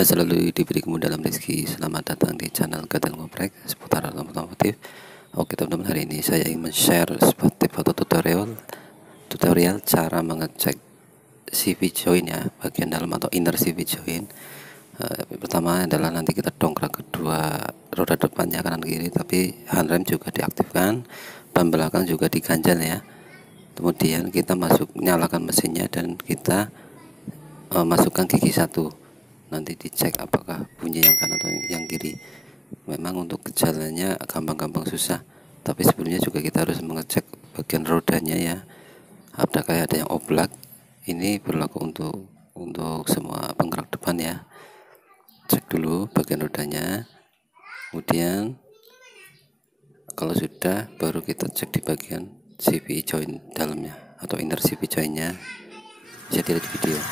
dan selalu diberi kemudahan dalam rezeki. Selamat datang di channel Gatel Ngoprek seputar otomotif. Oke teman-teman, hari ini saya ingin men-share seperti foto tutorial cara mengecek CV join ya, bagian dalam atau inner CV join. Pertama adalah nanti kita dongkrak kedua roda depannya kanan kiri, tapi handrem juga diaktifkan, ban belakang juga diganjal ya. Kemudian kita nyalakan mesinnya dan kita masukkan gigi satu. Nanti dicek apakah bunyi yang kanan atau yang kiri. Memang untuk gejalanya gampang-gampang susah, tapi sebelumnya juga kita harus mengecek bagian rodanya ya, apakah ada yang oblak. Ini berlaku untuk semua penggerak depan ya. Cek dulu bagian rodanya, kemudian kalau sudah baru kita cek di bagian CV join dalamnya atau inner CV joinnya. Bisa dilihat video.